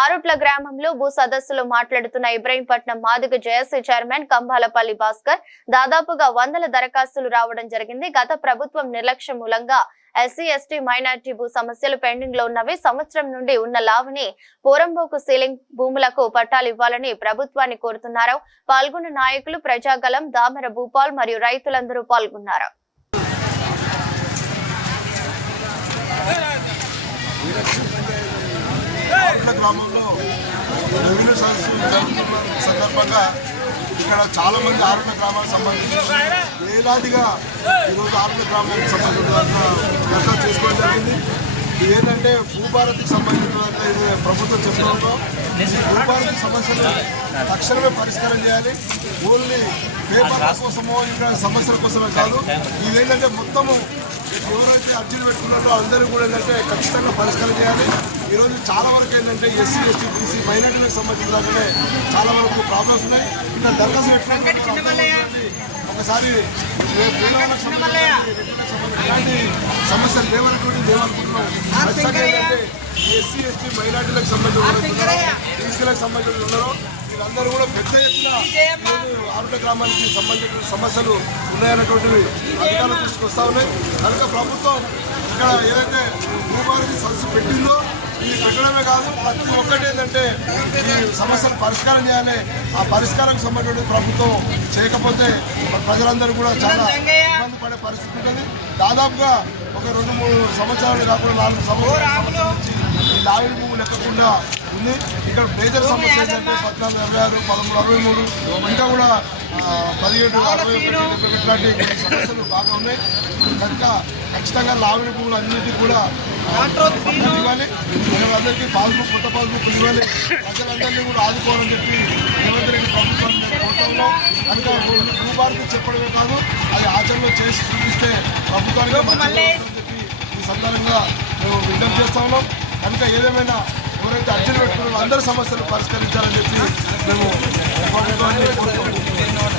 ఆరుట్ల గ్రామంలో భూ సదస్సులో మాట్లాడుతున్న ఇబ్రహీంపట్నం మాదిగ జేఏసీ చైర్మన్ కంబాలపల్లి భాస్కర్ దాదాపుగా 100 దరఖాస్తులు రావడం జరిగింది. గత ప్రభుత్వం నిర్లక్ష్యం మూలంగా ఎస్సీ ఎస్టీ మైనార్టీ భూ సమస్యలు పెండింగ్ లో ఉన్నవి. సంవత్సరం నుండి ఉన్న లాభని పోరంబోకు సీలింగ్ భూములకు పట్టాలు ఇవ్వాలని ప్రభుత్వాన్ని కోరుతున్నారు. పాల్గొన్న నాయకులు ప్రజాగలం, దామెర భూపాల్ మరియు రైతులందరూ పాల్గొన్నారు. గ్రామంలో రెవెన్యూ సదస్సు జరుగుతున్న సందర్భంగా ఇక్కడ చాలా మంది ఆరుట్ల గ్రామాలకు సంబంధించి వేలాదిగా ఈరోజు ఆరుట్ల గ్రామానికి సంబంధించిన దర్శనం చేసుకోవడం జరిగింది. ఏంటంటే భూభారతికి సంబంధించిన ప్రభుత్వం చెప్తుందో ఈ భూభారతి సమస్యలు తక్షణమే పరిష్కారం చేయాలి. ఓన్లీ పేపర్ల కోసమో ఇంకా సమస్యల కోసమే కాదు. ఇదేంటంటే మొత్తము ఎవరైతే అర్జీలు పెట్టుకున్నారో అందరూ కూడా ఏంటంటే ఖచ్చితంగా పరిష్కారం చేయాలి. ఈరోజు చాలా వరకు ఏంటంటే ఎస్సీ ఎస్టీ బీసీ మైనార్టీలకు సంబంధించిన చాలా వరకు ప్రాబ్లమ్స్ ఉన్నాయి. ఇంకా దరఖాస్తు పెట్టుకుని ఒకసారి ఇలాంటి సమస్యలు లేవనుకోండి లేవనుకుంటున్నాం. ఖచ్చితంగా ఏంటంటే ఎస్సీ ఎస్టీ మైనార్టీలకు సంబంధించిన బీసీలకు సంబంధించిన ఉన్నారో వీళ్ళందరూ కూడా పెద్ద ఎత్తున ఆరుట్ల గ్రామానికి సంబంధించిన సమస్యలు ఉన్నాయన్నటువంటివి అధికారుల దృష్టికి వస్తూ ఉన్నాయి. కనుక ప్రభుత్వం ఇక్కడ ఏదైతే భూభారతి సదస్సు పెట్టిందో ఇది పెట్టడమే కాదు, ప్రతి ఒక్కటి ఏంటంటే ఈ సమస్యలు పరిష్కారం చేయాలి. ఆ పరిష్కారం సంబంధించిన ప్రభుత్వం చేయకపోతే ప్రజలందరూ కూడా చాలా ఇబ్బంది పడే పరిస్థితి ఉంటుంది. దాదాపుగా ఒక 2-3 సంవత్సరాలు కాకుండా 4 సంవత్సరాల నుంచి ఈ లావిడి భూములు లెక్కకుండా ఉంది. ఇక్కడ మేజర్ సమస్య ఏంటంటే 1426, 1363 ఇంకా కూడా 1761 ఇట్లాంటి సమస్యలు బాగా ఉన్నాయి. కనుక ఖచ్చితంగా లావిడి భూములు అన్నింటినీ కూడా ఇవ్వాలి. అందరికీ కొత్త పాస్బుక్ ఇవ్వాలి. ప్రజలందరినీ కూడా ఆదుకోవాలని చెప్పి రేవంత్ రెడ్డి ప్రభుత్వాన్ని కోరుతాము. కనుక భూభారతి చెప్పడమే కాదు, అది ఆచరణలో చేసి చూపిస్తే ప్రభుత్వానికి చెప్పి ఈ సందర్భంగా మేము విజ్ఞప్తి చేస్తా ఉన్నాం. కనుక ఏదేమైనా ఎవరైతే అర్జీలు పెట్టుకున్నారో అందరి సమస్యలు పరిష్కరించాలని చెప్పి మేము ప్రభుత్వాన్ని కోరుతాము.